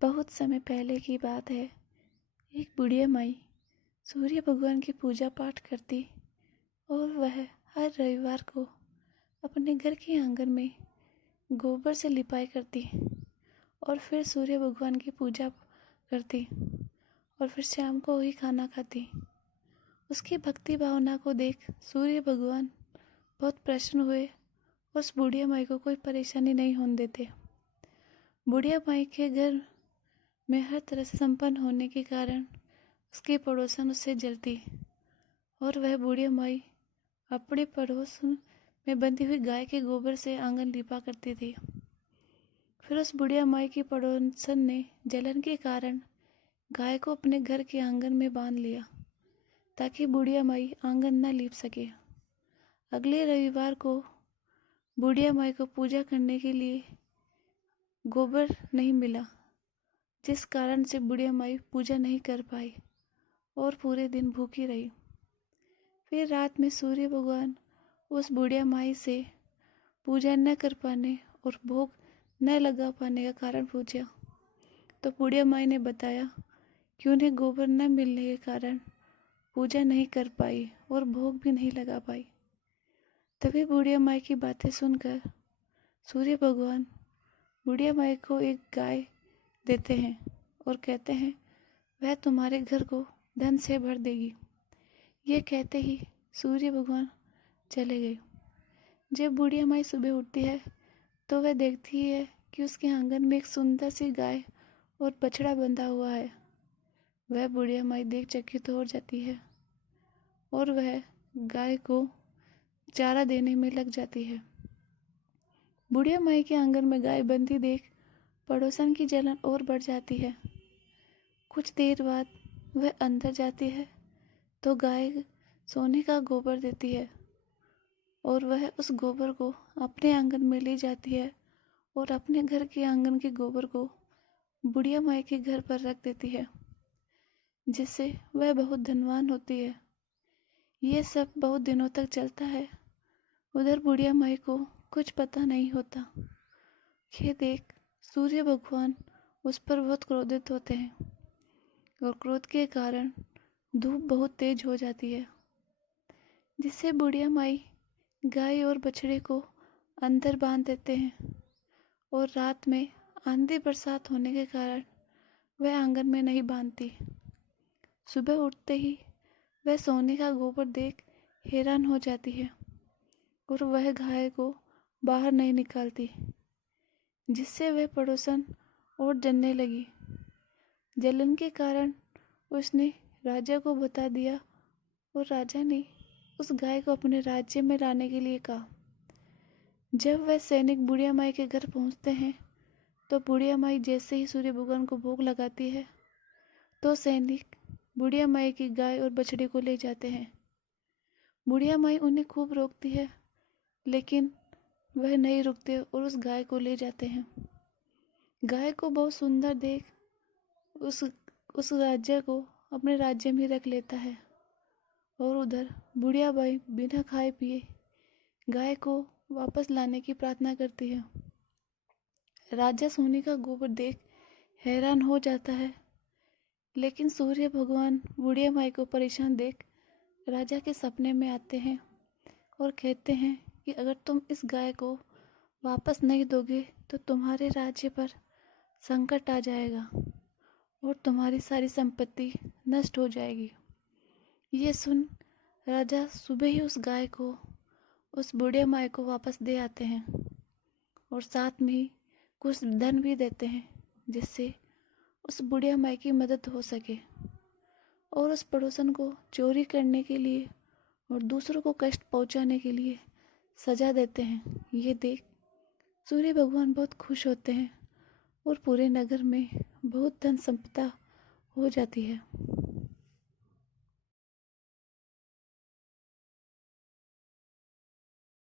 बहुत समय पहले की बात है। एक बुढ़िया माई सूर्य भगवान की पूजा पाठ करती और वह हर रविवार को अपने घर के आंगन में गोबर से लिपाई करती और फिर सूर्य भगवान की पूजा करती और फिर शाम को वही खाना खाती। उसकी भक्ति भावना को देख सूर्य भगवान बहुत प्रसन्न हुए। उस बुढ़िया माई को कोई परेशानी नहीं होने देते। बुढ़िया माई के घर में हर तरह से संपन्न होने के कारण उसके पड़ोसन उससे जलती और वह बुढ़िया माई अपने पड़ोस में बंधी हुई गाय के गोबर से आंगन लिपा करती थी। फिर उस बुढ़िया माई की पड़ोसन ने जलन के कारण गाय को अपने घर के आंगन में बांध लिया ताकि बुढ़िया माई आंगन न लीप सके। अगले रविवार को बुढ़िया माई को पूजा करने के लिए गोबर नहीं मिला, जिस कारण से बुढ़िया माई पूजा नहीं कर पाई और पूरे दिन भूखी रही। फिर रात में सूर्य भगवान उस बुढ़िया माई से पूजा न कर पाने और भोग न लगा पाने का कारण पूछा, तो बुढ़िया माई ने बताया कि उन्हें गोबर न मिलने के कारण पूजा नहीं कर पाई और भोग भी नहीं लगा पाई। तभी बुढ़िया माई की बातें सुनकर सूर्य भगवान बुढ़िया माई को एक गाय देते हैं और कहते हैं वह तुम्हारे घर को धन से भर देगी। ये कहते ही सूर्य भगवान चले गए। जब बुढ़िया माई सुबह उठती है तो वह देखती है कि उसके आंगन में एक सुंदर सी गाय और बछड़ा बंधा हुआ है। वह बुढ़िया माई देख चकित हो जाती है और वह गाय को चारा देने में लग जाती है। बुढ़िया माई के आंगन में गाय बंधी देख पड़ोसन की जलन और बढ़ जाती है। कुछ देर बाद वह अंदर जाती है तो गाय सोने का गोबर देती है और वह उस गोबर को अपने आंगन में ले जाती है और अपने घर के आंगन के गोबर को बुढ़िया माई के घर पर रख देती है, जिससे वह बहुत धनवान होती है। ये सब बहुत दिनों तक चलता है। उधर बुढ़िया माई को कुछ पता नहीं होता। ये देख सूर्य भगवान उस पर बहुत क्रोधित होते हैं और क्रोध के कारण धूप बहुत तेज हो जाती है, जिससे बुढ़िया माई गाय और बछड़े को अंदर बांध देते हैं और रात में आंधी बरसात होने के कारण वह आंगन में नहीं बांधती। सुबह उठते ही वह सोने का गोबर देख हैरान हो जाती है और वह गाय को बाहर नहीं निकालती, जिससे वह पड़ोसन और जलने लगी। जलन के कारण उसने राजा को बता दिया और राजा ने उस गाय को अपने राज्य में लाने के लिए कहा। जब वह सैनिक बुढ़िया माई के घर पहुंचते हैं तो बुढ़िया माई जैसे ही सूर्य भगवान को भोग लगाती है तो सैनिक बुढ़िया माई की गाय और बछड़े को ले जाते हैं। बुढ़िया माई उन्हें खूब रोकती है, लेकिन वह नहीं रुकते और उस गाय को ले जाते हैं। गाय को बहुत सुंदर देख उस राजा को अपने राज्य में रख लेता है और उधर बुढ़िया माई बिना खाए पिए गाय को वापस लाने की प्रार्थना करती है। राजा सोने का गोबर देख हैरान हो जाता है, लेकिन सूर्य भगवान बुढ़िया माई को परेशान देख राजा के सपने में आते हैं और कहते हैं कि अगर तुम इस गाय को वापस नहीं दोगे तो तुम्हारे राज्य पर संकट आ जाएगा और तुम्हारी सारी संपत्ति नष्ट हो जाएगी। ये सुन राजा सुबह ही उस गाय को उस बुढ़िया माई को वापस दे आते हैं और साथ में ही कुछ धन भी देते हैं, जिससे उस बुढ़िया माई की मदद हो सके और उस पड़ोसन को चोरी करने के लिए और दूसरों को कष्ट पहुंचाने के लिए सजा देते हैं। ये देख सूर्य भगवान बहुत खुश होते हैं और पूरे नगर में बहुत धन संपदा हो जाती है।